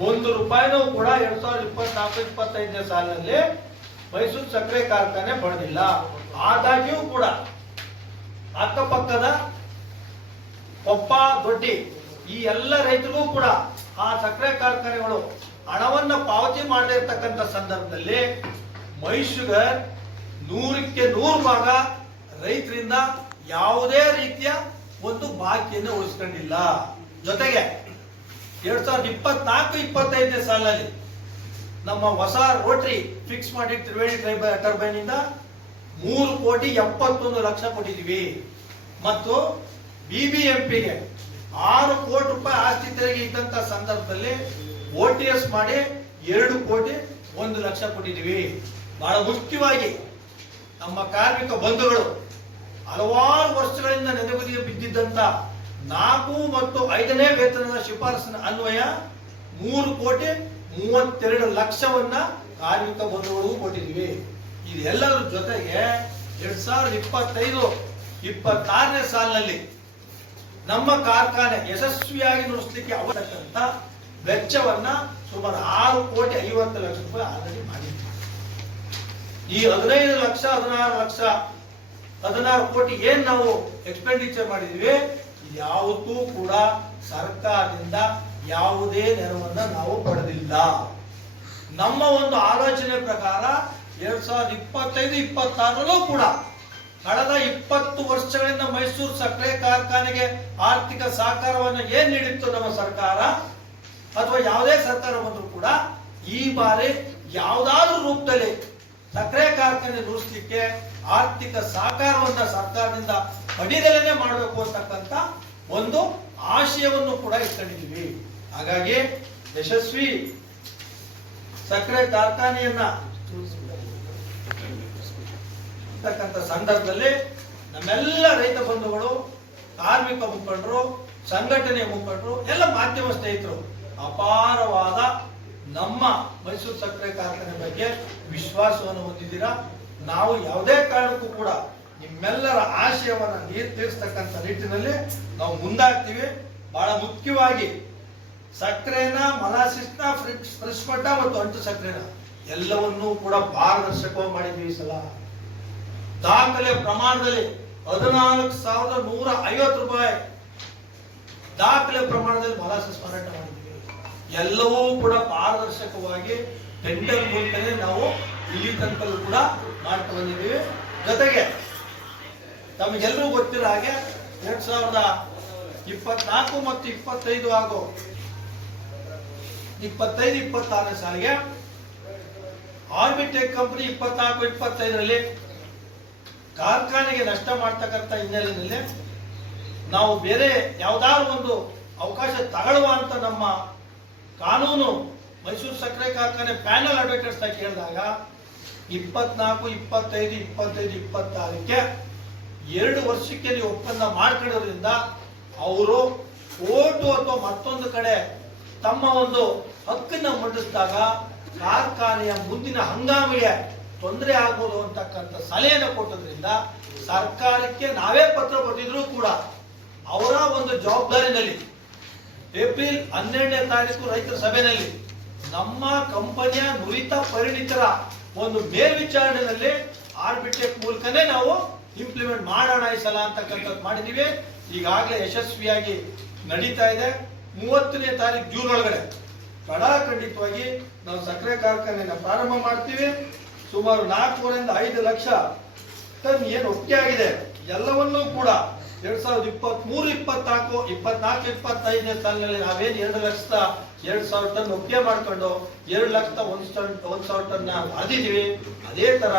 ₹1 ಕೂಡ 2024-25ನೇ ಸಾಲಿನಲ್ಲಿ ಮೈಸೂರು ಸಕ್ಕರೆ ಕಾರ್ಖಾನೆ ಪಡೆದಿಲ್ಲ. ಆದಾಗ್ಯೂ ಕೂಡ ಅಕ್ಕಪಕ್ಕದ ಕೊಪ್ಪ, ದೊಡ್ಡಿ ಈ ಎಲ್ಲ ರೈತರಿಗೂ ಕೂಡ ಆ ಸಕ್ಕರೆ ಕಾರ್ಖಾನೆಗಳು ಹಣವನ್ನ ಪಾವತಿ ಮಾಡದೇ ಇರತಕ್ಕಂತ ಸಂದರ್ಭದಲ್ಲಿ ಮೈಸೂರ್ 100% ರೈತರಿಂದ ಯಾವುದೇ ರೀತಿಯ ಒಂದು ಬಾಕಿಯನ್ನು ಉಳಿಸ್ಕೊಂಡಿಲ್ಲ. ಜೊತೆಗೆ 2024-25ನೇ ಸಾಲಿನಲ್ಲಿ ನಮ್ಮ ಹೊಸ ರೋಟರಿ ಫಿಕ್ಸ್ ಮಾಡಿ ತ್ರಿವೇಣಿ ಟರ್ಬೈನ್ ಇಂದ 3,71,00,000 ಕೊಟ್ಟಿದ್ದೀವಿ. ಮತ್ತು ಬಿಬಿಎಂಪಿಗೆ 6 ಕೋಟಿ ರೂಪಾಯಿ ಆಸ್ತಿ ತೆರಿಗೆ ಇದ್ದಂತ ಸಂದರ್ಭದಲ್ಲಿ OTS ಮಾಡಿ 2,01,00,000 ಕೊಟ್ಟಿದ್ದೀವಿ. ಬಹಳ ಮುಖ್ಯವಾಗಿ ನಮ್ಮ ಕಾರ್ಮಿಕ ಬಂಧುಗಳು ಹಲವಾರು ವರ್ಷಗಳಿಂದ ನೆನೆಗುದಿಗೆ ಬಿದ್ದಿದ್ದಂತ 4 ಮತ್ತು 5ನೇ ವೇತನದ ಶಿಫಾರಸಿನ ಅನ್ವಯ 3,32,00,000 ಕಾರ್ಮಿಕ ಬಂಧುಗಳು ಕೊಟ್ಟಿದ್ದೀವಿ. ಇದೆಲ್ಲರ ಜೊತೆಗೆ 2025-26ನೇ ಸಾಲಿನಲ್ಲಿ ನಮ್ಮ ಕಾರ್ಖಾನೆ ಯಶಸ್ವಿಯಾಗಿ ನಡೆಸಲಿಕ್ಕೆ ಅವಶ್ಯಕಂತ ವೆಚ್ಚವನ್ನ ಸುಮಾರು 6,50,00,000 ರೂಪಾಯಿ ಆಲ್ರೆಡಿ ಮಾಡಿದ್ವಿ. ಈ 15 ಲಕ್ಷ 16 ಲಕ್ಷ 16 ಕೋಟಿ ಏನ್ ನಾವು ಎಕ್ಸ್ಪೆಂಡಿಚರ್ ಮಾಡಿದ್ವಿ, ಯಾವುದೂ ಕೂಡ ಸರ್ಕಾರದಿಂದ ಯಾವುದೇ ನೆರವನ್ನ ನಾವು ಪಡೆದಿಲ್ಲ. ನಮ್ಮ ಒಂದು ಆಲೋಚನೆ ಪ್ರಕಾರ 2025-26ರಲ್ಲೂ ಕೂಡ ಕಳೆದ 20 ವರ್ಷಗಳಿಂದ ಮೈಸೂರು ಸಕ್ಕರೆ ಕಾರ್ಖಾನೆಗೆ ಆರ್ಥಿಕ ಸಹಕಾರವನ್ನು ಏನ್ ನೀಡಿತ್ತು ನಮ್ಮ ಸರ್ಕಾರ ಅಥವಾ ಯಾವುದೇ ಸರ್ಕಾರ ಬಂದರೂ ಕೂಡ ಈ ಬಾರಿ ಯಾವುದಾದ್ರೂ ರೂಪದಲ್ಲಿ ಸಕ್ಕರೆ ಕಾರ್ಖಾನೆ ನುಡಿಸಲಿಕ್ಕೆ ಆರ್ಥಿಕ ಸಹಕಾರವನ್ನ ಸರ್ಕಾರದಿಂದ ಪಡೆದಲೇನೆ ಮಾಡಬೇಕು ಅಂತಕ್ಕಂಥ ಒಂದು ಆಶಯವನ್ನು ಕೂಡ ಇಟ್ಕೊಂಡಿದ್ದೀವಿ. ಹಾಗಾಗಿ ಯಶಸ್ವಿ ಸಕ್ಕರೆ ಕಾರ್ಖಾನೆಯನ್ನ ಸಂದರ್ಭದಲ್ಲಿ ನಮ್ಮೆಲ್ಲ ರೈತ ಬಂಧುಗಳು, ಕಾರ್ಮಿಕ ಮುಖಂಡರು, ಸಂಘಟನೆ ಮುಖಂಡರು, ಎಲ್ಲ ಮಾಧ್ಯಮ ಸ್ನೇಹಿತರು ಅಪಾರವಾದ ನಮ್ಮ ಮೈಸೂರು ಸಕ್ಕರೆ ಕಾರ್ಖಾನೆ ಬಗ್ಗೆ ವಿಶ್ವಾಸವನ್ನು ಹೊಂದಿದ್ದೀರಾ. ನಾವು ಯಾವುದೇ ಕಾರಣಕ್ಕೂ ಕೂಡ ನಿಮ್ಮೆಲ್ಲರ ಆಶಯವನ್ನ ತೀರಿಸ್ತಕ್ಕಂಥ ನಿಟ್ಟಿನಲ್ಲಿ ನಾವು ಮುಂದಾಗ್ತೀವಿ. ಬಹಳ ಮುಖ್ಯವಾಗಿ ಸಕ್ಕರೆನ, ಮೊಲಾಸಿಸ್ನ, ಫ್ರೆಶ್ ಮಟ್ಟ ಮತ್ತು ಅಂಟು ಸಕ್ಕರೆನ ಎಲ್ಲವನ್ನೂ ಕೂಡ ಪಾರದರ್ಶಕವಾಗಿ ಮಾಡಿದ್ವಿ. ಈ ಸಲ ದಾಖಲೆ ಪ್ರಮಾಣದಲ್ಲಿ 14,150 ರೂಪಾಯಿ ದಾಖಲೆ ಪ್ರಮಾಣದಲ್ಲಿ ಮೊಲಾಸಿಸ್ ಮಾರಾಟ ಮಾಡಿದ್ವಿ. ಎಲ್ಲವೂ ಕೂಡ ಪಾರದರ್ಶಕವಾಗಿ ಟೆಂಡರ್ ಮೂಲಕನೇ ನಾವು ಇಲ್ಲಿ ತನಕ ಕೂಡ ಮಾಡ್ತಾ ಬಂದಿದ್ದೀವಿ. ಜೊತೆಗೆ ತಮಗೆಲ್ಲರೂ ಗೊತ್ತಿರೋ ಹಾಗೆ 2024 ಮತ್ತು 25 ಹಾಗೂ 25-26ನೇ ಸಾಲಿಗೆ ಆರ್ಬಿಟೆಕ್ ಕಂಪನಿ 24-25ರಲ್ಲಿ ಕಾರ್ಖಾನೆಗೆ ನಷ್ಟ ಮಾಡ್ತಕ್ಕಂಥ ಹಿನ್ನೆಲೆಯಲ್ಲಿ ನಾವು ಬೇರೆ ಯಾವ್ದಾದ್ರು ಒಂದು ಅವಕಾಶ ತಗೊಳ್ಳುವ ಅಂತ ನಮ್ಮ ಕಾನೂನು ಮೈಸೂರು ಸಕ್ಕರೆ ಕಾರ್ಖಾನೆ ಪ್ಯಾನಲ್ ಅಡ್ವೊಕೇಟ್ಸ್ ಕೇಳಿದಾಗ 24-25-26ಕ್ಕೆ 2 ವರ್ಷಕ್ಕೆ ನೀವು ಒಪ್ಪಂದ ಮಾಡ್ಕೊಳ್ಳೋದ್ರಿಂದ ಅವರು ಕೋರ್ಟು ಅಥವಾ ಮತ್ತೊಂದು ಕಡೆ ತಮ್ಮ ಒಂದು ಹಕ್ಕನ್ನ ಮಂಡಿಸಿದಾಗ ಕಾರ್ಖಾನೆಯ ಮುಂದಿನ ಹಂಗಾಮಿಗೆ ತೊಂದರೆ ಆಗ್ಬೋದು ಅಂತಕ್ಕಂಥ ಸಲಹೆಯನ್ನು ಕೊಟ್ಟದ್ರಿಂದ ಸರ್ಕಾರಕ್ಕೆ ನಾವೇ ಪತ್ರ ಬರೆದಿದ್ರು ಕೂಡ ಅವರ ಒಂದು ಜವಾಬ್ದಾರಿನಲ್ಲಿ ಏಪ್ರಿಲ್ 12ನೇ ತಾರೀಕು ರೈತರ ಸಭೆಯಲ್ಲಿ ನಮ್ಮ ಕಂಪನಿಯ ನುರಿತ ಪರಿಣಿತರ ಒಂದು ಮೇಲ್ವಿಚಾರಣೆಯಲ್ಲಿ ಆರ್ಬಿಟೆಕ್ ಮೂಲಕನೇ ನಾವು ಇಂಪ್ಲಿಮೆಂಟ್ ಮಾಡೋಣ ಈ ಸಲ ಅಂತಕ್ಕಂಥದ್ದು ಮಾಡಿದೀವಿ. ಈಗಾಗಲೇ ಯಶಸ್ವಿಯಾಗಿ ನಡೀತಾ ಇದೆ. 30ನೇ ತಾರೀಕು ಜೂನ್ ಒಳಗಡೆ ಖಂಡಿತವಾಗಿ ನಾವು ಸಕ್ಕರೆ ಕಾರ್ಖಾನೆಯನ್ನು ಪ್ರಾರಂಭ ಮಾಡ್ತೀವಿ. ಸುಮಾರು 4.5 ಲಕ್ಷ ಟನ್ ಏನು ಒಪ್ಪಿಗೆ ಆಗಿದೆ ಎಲ್ಲವನ್ನೂ ಕೂಡ 2023-24-25ನೇ ಸಾಲಿನಲ್ಲಿ ನಾವೇನು 2,02,000 ಟನ್ ಒಪ್ಪಿಗೆ ಮಾಡ್ಕೊಂಡು 2,01,000 ಟನ್ ಅದಿದ್ದೀವಿ. ಅದೇ ತರ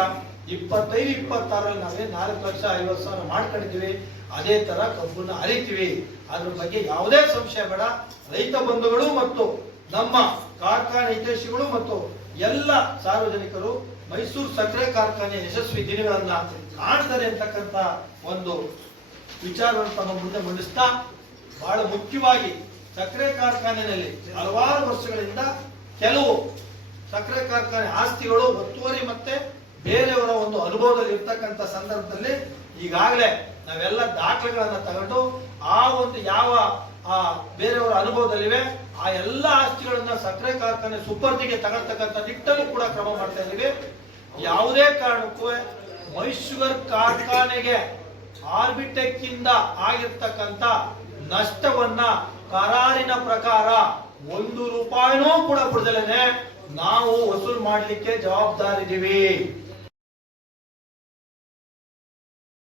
25-26ರಲ್ಲಿ ನಾವೇನು 4,50,000 ಮಾಡ್ಕೊಂಡಿದ್ದೀವಿ. ಅದೇ ತರ ಕಬ್ಬನ್ನ ಅರಿತೀವಿ. ಅದ್ರ ಬಗ್ಗೆ ಯಾವುದೇ ಸಂಶಯ ಬೇಡ. ರೈತ ಬಂಧುಗಳು ಮತ್ತು ನಮ್ಮ ಕಾರ್ಖಾನೆ ಹಿತೈಷಿಗಳು ಮತ್ತು ಎಲ್ಲ ಸಾರ್ವಜನಿಕರು ಮೈಸೂರು ಸಕ್ಕರೆ ಕಾರ್ಖಾನೆ ಯಶಸ್ವಿ ದಿನಗಳನ್ನ ಕಾಣ್ತಾರೆ ಅಂತಕ್ಕಂಥ ಒಂದು ವಿಚಾರವನ್ನು ತಮ್ಮ ಮುಂದೆ ಮಂಡಿಸ್ತಾ, ಬಹಳ ಮುಖ್ಯವಾಗಿ ಸಕ್ಕರೆ ಕಾರ್ಖಾನೆಯಲ್ಲಿ ಹಲವಾರು ವರ್ಷಗಳಿಂದ ಕೆಲವು ಸಕ್ಕರೆ ಕಾರ್ಖಾನೆ ಆಸ್ತಿಗಳು ಒತ್ತುವರಿ ಮತ್ತೆ ಬೇರೆಯವರ ಒಂದು ಅನುಭವದಲ್ಲಿ ಇರ್ತಕ್ಕಂಥ ಸಂದರ್ಭದಲ್ಲಿ ಈಗಾಗಲೇ ನಾವೆಲ್ಲ ದಾಖಲೆಗಳನ್ನ ತಗೊಂಡು ಆ ಒಂದು ಯಾವ ಬೇರೆಯವರ ಅನುಭವದಲ್ಲಿವೆ ಆ ಎಲ್ಲ ಆಸ್ತಿಗಳನ್ನ ಸಕ್ಕರೆ ಕಾರ್ಖಾನೆ ಸುಪರ್ದಿಗೆ ತಗೊಳ್ತಕ್ಕಂಥ ನಿಟ್ಟಲ್ಲೂ ಕೂಡ ಕ್ರಮ ಮಾಡ್ತಾ ಇದ್ದೀವಿ. ಯಾವುದೇ ಕಾರಣಕ್ಕೂ ಮೈಸೂರು ಕಾರ್ಖಾನೆಗೆ ಆರ್ಬಿಟೆಕ್ ಇಂದ ಆಗಿರ್ತಕ್ಕಂಥ ನಷ್ಟವನ್ನ ಕರಾರಿನ ಪ್ರಕಾರ 1 ರೂಪಾಯಿನೂ ಕೂಡ ಬಿಡದಲೇನೆ ನಾವು ವಸೂಲು ಮಾಡ್ಲಿಕ್ಕೆ ಜವಾಬ್ದಾರಿದ್ದೀವಿ.